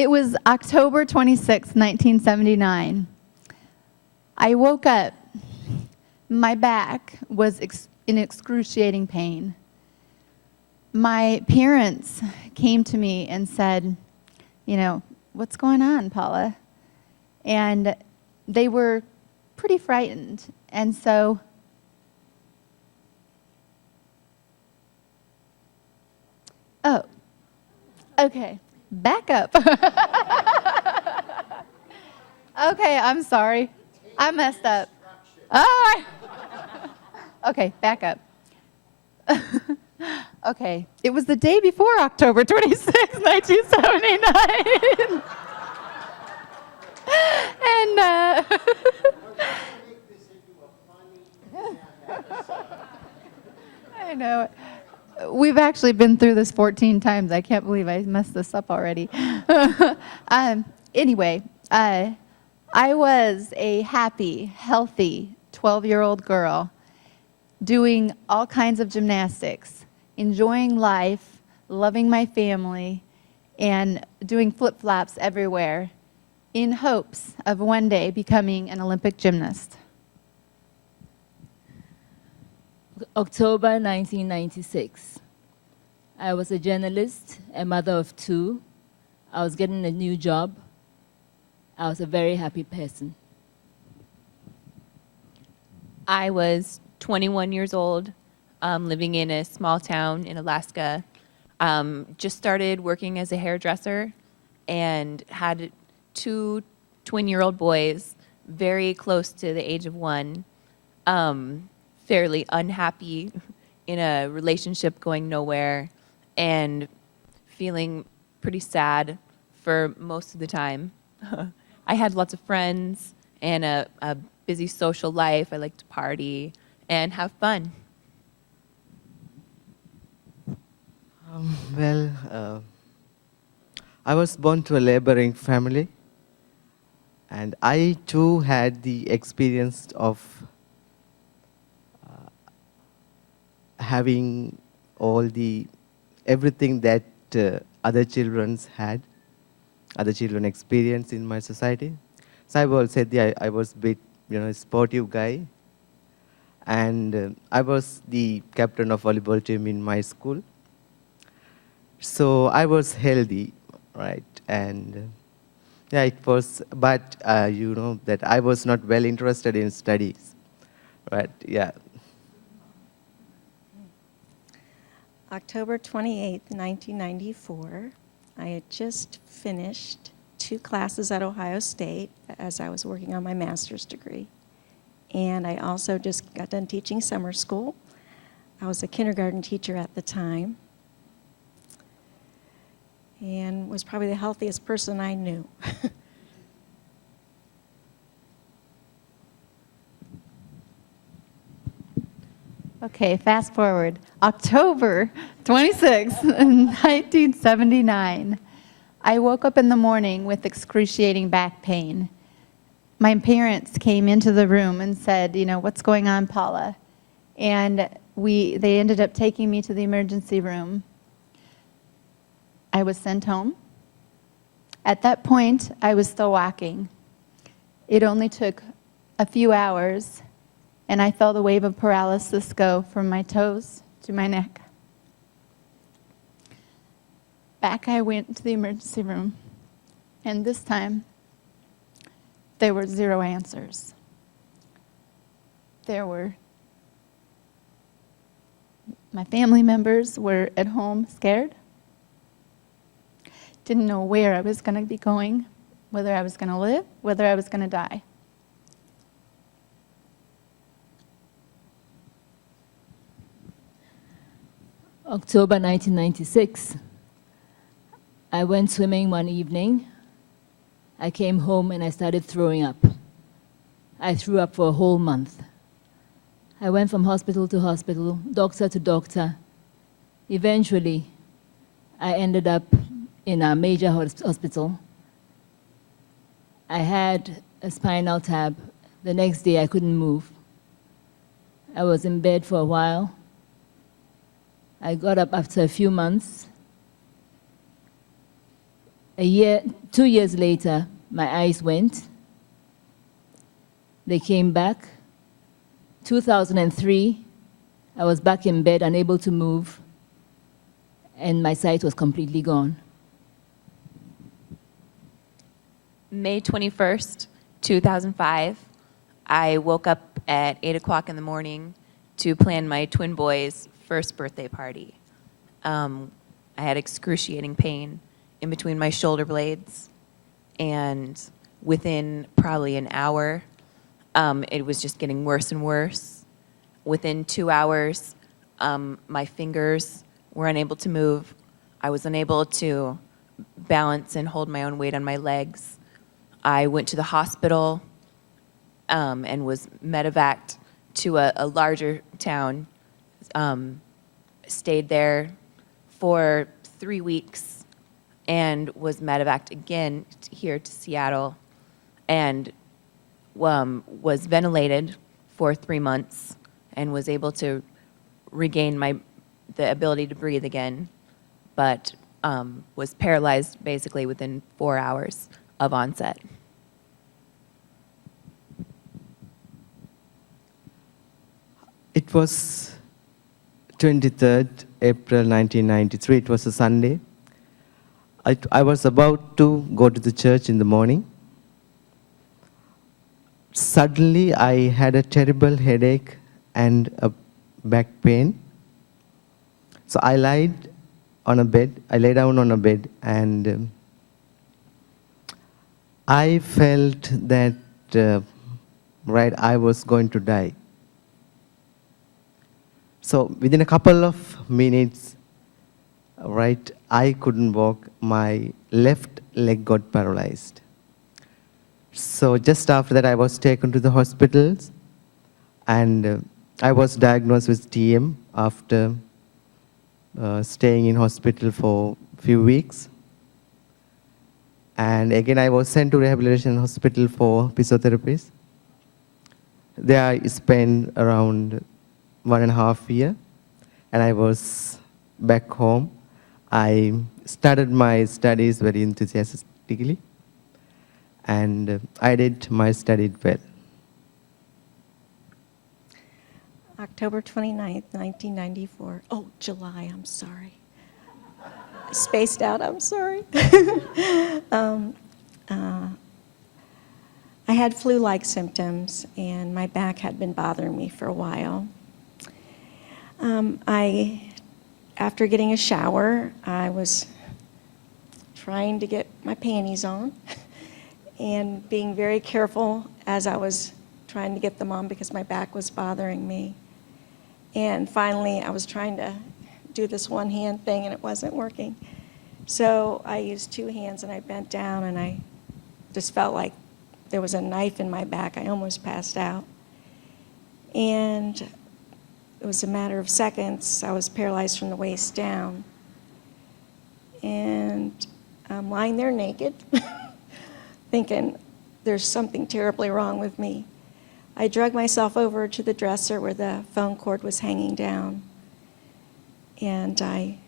It was October 26, 1979. I woke up. My back was in excruciating pain. My parents came to me and said, what's going on, Paula? And they were pretty frightened. And so okay, back up. Okay, I'm sorry. I messed up. Oh, okay, back up. Okay, it was the day before October 26, 1979. And I know. We've actually been through this 14 times. I can't believe I messed this up already. Anyway, I was a happy, healthy 12-year-old girl doing all kinds of gymnastics, enjoying life, loving my family, and doing flip-flops everywhere in hopes of one day becoming an Olympic gymnast. October 1996. I was a journalist, a mother of two. I was getting a new job. I was a very happy person. I was 21 years old, living in a small town in Alaska. Just started working as a hairdresser and had two twin-year-old boys, very close to the age of one. Fairly unhappy in a relationship going nowhere and feeling pretty sad for most of the time. I had lots of friends and a busy social life. I like to party and have fun. I was born to a laboring family, and I too had the experience of having everything that other children experience in my society. So I will say I was a bit, sportive guy, and I was the captain of volleyball team in my school. So I was healthy, right? And yeah, it was, but that I was not well interested in studies, right? Yeah. October 28th, 1994, I had just finished 2 classes at Ohio State as I was working on my master's degree. And I also just got done teaching summer school. I was a kindergarten teacher at the time and was probably the healthiest person I knew. Okay, fast forward. October 26, 1979. I woke up in the morning with excruciating back pain. My parents came into the room and said, what's going on, Paula? And they ended up taking me to the emergency room. I was sent home. At that point, I was still walking. It only took a few hours, and I felt a wave of paralysis go from my toes to my neck. Back I went to the emergency room, and this time, there were 0 answers. My family members were at home scared, didn't know where I was going to be going, whether I was going to live, whether I was going to die. October 1996. I went swimming one evening. I came home and I started throwing up. I threw up for a whole month. I went from hospital to hospital, doctor to doctor. Eventually, I ended up in a major hospital. I had a spinal tap. The next day, I couldn't move. I was in bed for a while. I got up after a few months. 2 years later, my eyes went. They came back. 2003, I was back in bed, unable to move, and my sight was completely gone. May 21st, 2005, I woke up at 8 o'clock in the morning to plan my twin boys' first birthday party. I had excruciating pain in between my shoulder blades, and within probably an hour, it was just getting worse and worse. Within 2 hours, my fingers were unable to move. I was unable to balance and hold my own weight on my legs. I went to the hospital and was medevaced to a larger town. Stayed there for 3 weeks and was medevaced again here to Seattle, and was ventilated for 3 months and was able to regain the ability to breathe again, but was paralyzed basically within 4 hours of onset. It was 23rd April 1993. It was a Sunday. I was about to go to the church in the morning. Suddenly, I had a terrible headache and a back pain. So I lay down on a bed, and I felt that I was going to die. So within a couple of minutes, I couldn't walk. My left leg got paralyzed. So just after that, I was taken to the hospitals, and I was diagnosed with TM after staying in hospital for a few weeks. And again, I was sent to rehabilitation hospital for physiotherapies. There I spent around 1.5 years, and I was back home. I started my studies very enthusiastically, and I did my studies well. October 29th, 1994. Oh, July, I'm sorry. Spaced out, I'm sorry. I had flu-like symptoms, and my back had been bothering me for a while. After getting a shower, I was trying to get my panties on and being very careful as I was trying to get them on because my back was bothering me. And finally, I was trying to do this one-hand thing, and it wasn't working. So I used 2 hands, and I bent down, and I just felt like there was a knife in my back. I almost passed out. And it was a matter of seconds. I was paralyzed from the waist down. And I'm lying there naked, thinking there's something terribly wrong with me. I dragged myself over to the dresser where the phone cord was hanging down. And I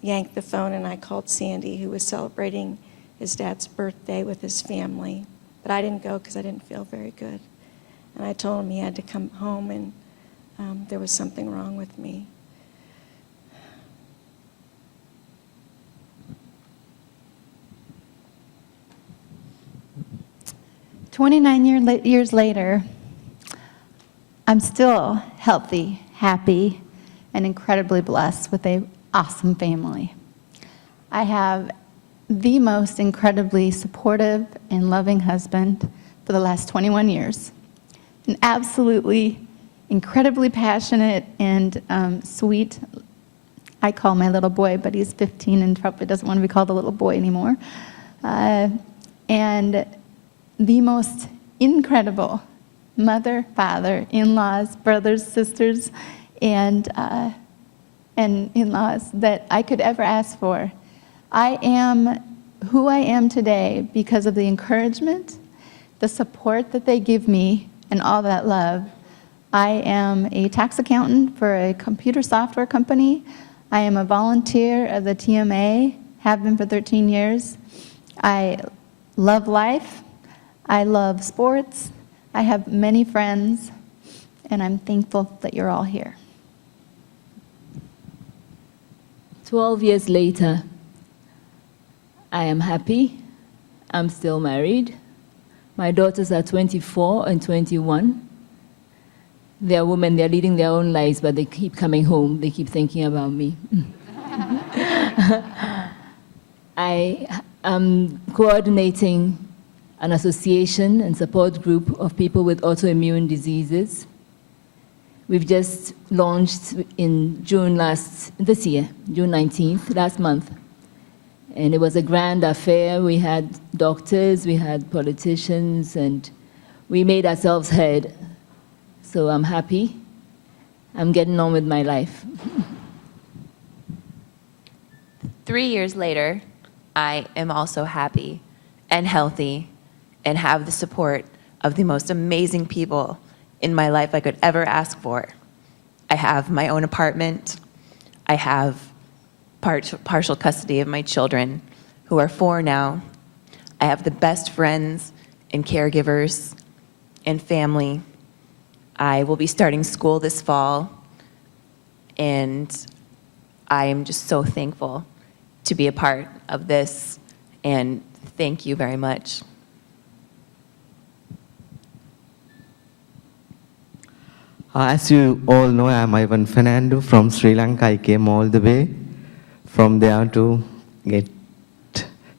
yanked the phone, and I called Sandy, who was celebrating his dad's birthday with his family. But I didn't go because I didn't feel very good. And I told him he had to come home, and there was something wrong with me. Years later, I'm still healthy, happy, and incredibly blessed with an awesome family. I have the most incredibly supportive and loving husband for the last 21 years. An absolutely incredibly passionate and sweet, I call my little boy, but he's 15 and probably doesn't want to be called a little boy anymore. And the most incredible mother, father, in-laws, brothers, sisters, and in-laws that I could ever ask for. I am who I am today because of the encouragement, the support that they give me, and all that love. I am a tax accountant for a computer software company. I am a volunteer of the TMA, have been for 13 years. I love life. I love sports. I have many friends, and I'm thankful that you're all here. 12 years later, I am happy. I'm still married. My daughters are 24 and 21. They're women, they're leading their own lives, but they keep coming home. They keep thinking about me. I am coordinating an association and support group of people with autoimmune diseases. We've just launched in June this year, June 19th, last month. And it was a grand affair. We had doctors, we had politicians, and we made ourselves heard. So I'm happy. I'm getting on with my life. 3 years later, I am also happy and healthy and have the support of the most amazing people in my life I could ever ask for. I have my own apartment. I have partial custody of my children, who are 4 now. I have the best friends and caregivers and family. I will be starting school this fall, and I am just so thankful to be a part of this, and thank you very much. As you all know, I'm Ivan Fernando from Sri Lanka. I came all the way from there to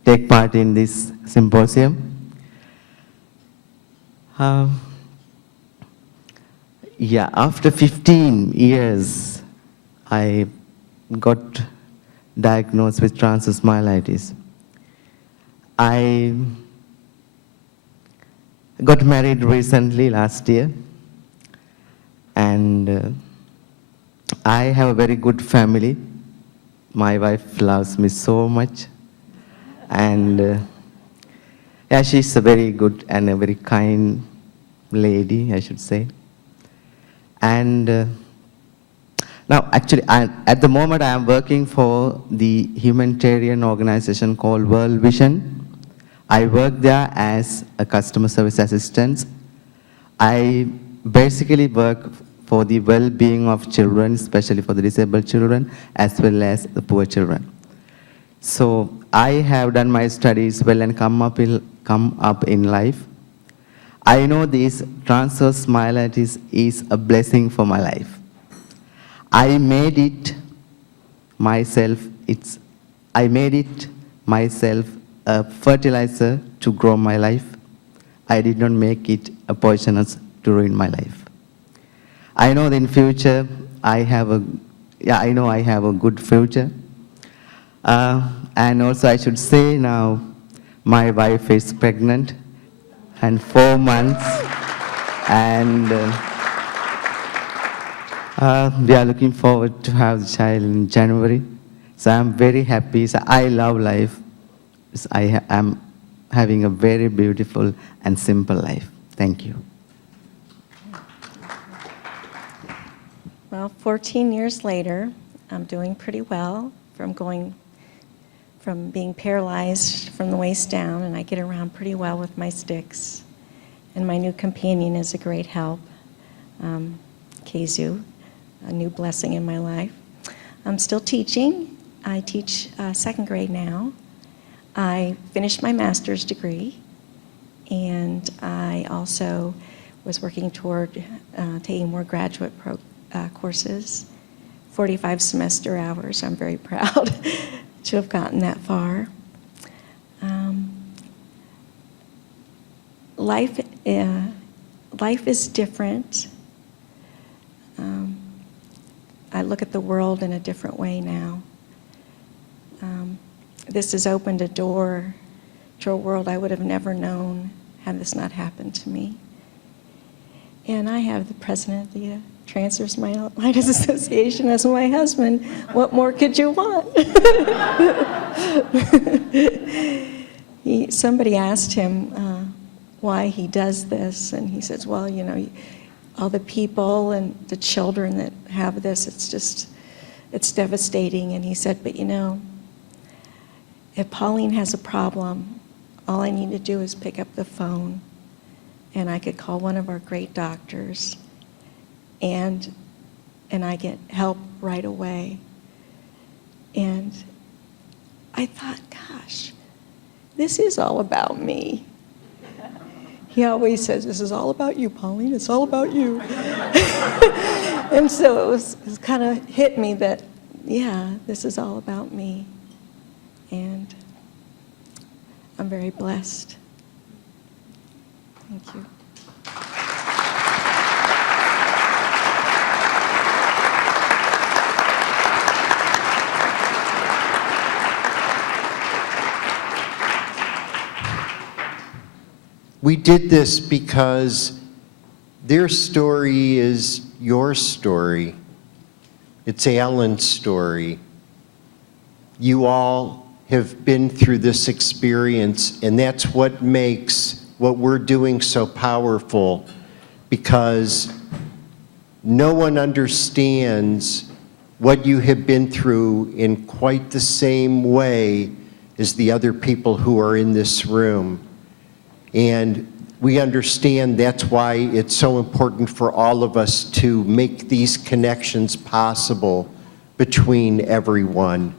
take part in this symposium. After 15 years, I got diagnosed with transverse myelitis. I got married recently, last year, and I have a very good family. My wife loves me so much, and she's a very good and a very kind lady, I should say. And now, actually, at the moment, I am working for the humanitarian organization called World Vision. I work there as a customer service assistant. I basically work for the well-being of children, especially for the disabled children, as well as the poor children. So I have done my studies well and come up in life. I know this transverse myelitis is a blessing for my life. I made it myself. I made it myself a fertilizer to grow my life. I did not make it a poisonous to ruin my life. I know that in future I have a good future. And also I should say now my wife is pregnant and 4 months, and we are looking forward to have the child in January. So I'm very happy. So I love life. So I am having a very beautiful and simple life. Thank you. Well, 14 years later, I'm doing pretty well from being paralyzed from the waist down, and I get around pretty well with my sticks. And my new companion is a great help, Kezu, a new blessing in my life. I'm still teaching. I teach 2nd grade now. I finished my master's degree, and I also was working toward taking more graduate courses, 45 semester hours. I'm very proud to have gotten that far. Life is different. I look at the world in a different way now. This has opened a door to a world I would have never known had this not happened to me. And I have the president of the Transverse Myelitis Association as my husband. What more could you want? Somebody asked him why he does this, and he says, well, you know, all the people and the children that have this, it's devastating. And he said, but you know, if Pauline has a problem, all I need to do is pick up the phone, and I could call one of our great doctors, and I get help right away. And I thought, gosh, this is all about me. He always says, this is all about you, Pauline, it's all about you. And so it kind of hit me that, yeah, this is all about me. And I'm very blessed. Thank you. We did this because their story is your story. It's Alan's story. You all have been through this experience, and that's what makes what we're doing so powerful, because no one understands what you have been through in quite the same way as the other people who are in this room. And we understand that's why it's so important for all of us to make these connections possible between everyone.